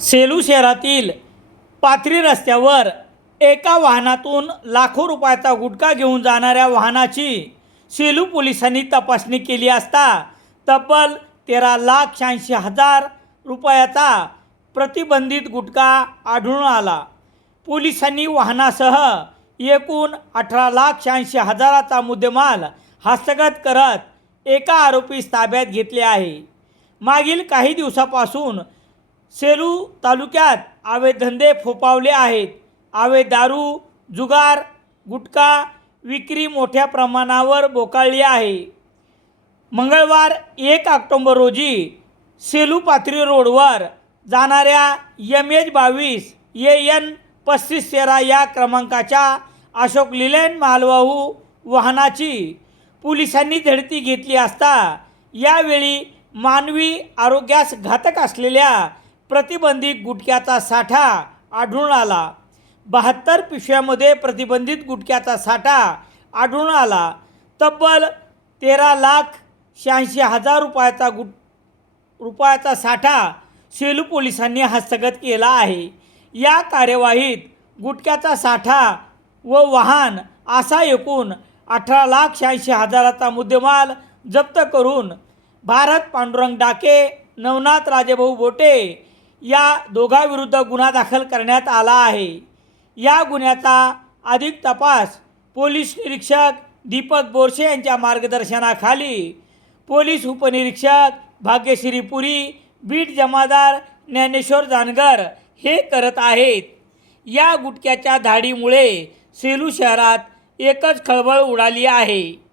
सेलू शहरातील पाथरी रस्त्यावर एका वाहनातून लाखो रुपयाचा गुटखा घेऊन जाणाऱ्या वाहनाची सेलू पोलिसांनी तपासणी केली असता तब्बल तेरा लाख शहाऐंशी हजार रुपयाचा प्रतिबंधित गुटखा आढळून आला. पोलिसांनी वाहनासह एकूण अठरा लाख शहाऐंशी हजाराचा मुद्देमाल हस्तगत करत एका आरोपीस ताब्यात घेतले आहे. मागील काही दिवसापासून सेलू तालुक्यात आवे धंदे फोपावले आहेत. आवे दारू जुगार गुटखा विक्री मोठ्या प्रमाणावर बोकाळली आहे. मंगळवार एक ऑक्टोंबर रोजी सेलू पाथरी रोडवर जाणाऱ्या यम एच बावीस ए एन पस्तीस तेरा या क्रमांकाच्या अशोक लिलेन मालवाहू वाहनाची पोलिसांनी झडती घेतली असता यावेळी मानवी आरोग्यास घातक असलेल्या प्रतिबंधित गुटख्याचा साठा आढळून आला. बहात्तर पिशव्यामध्ये प्रतिबंधित गुटख्याचा साठा आढळून आला. तब्बल तेरा लाख शहाऐंशी हजार रुपयाचा गुट रुपयाचा साठा सेलू पोलिसांनी हस्तगत केला आहे. या कार्यवाहीत गुटख्याचा साठा व वाहन असा एकूण अठरा लाख शहाऐंशी हजाराचा मुद्देमाल जप्त करून भारत पांडुरंग डाके नवनाथ राजेभाऊ बोटे या दोघांविरुद्ध गुन्हा दाखल करण्यात आला आहे. या गुन्ह्याचा अधिक तपास पोलीस निरीक्षक दीपक बोरसे यांच्या मार्गदर्शनाखाली पोलीस उपनिरीक्षक भाग्यश्री पुरी बीट जमादार ज्ञानेश्वर जानगर हे करत आहेत. या गुटक्याच्या धाडीमुळे सेलू शहरात एकच खळबळ उडाली आहे.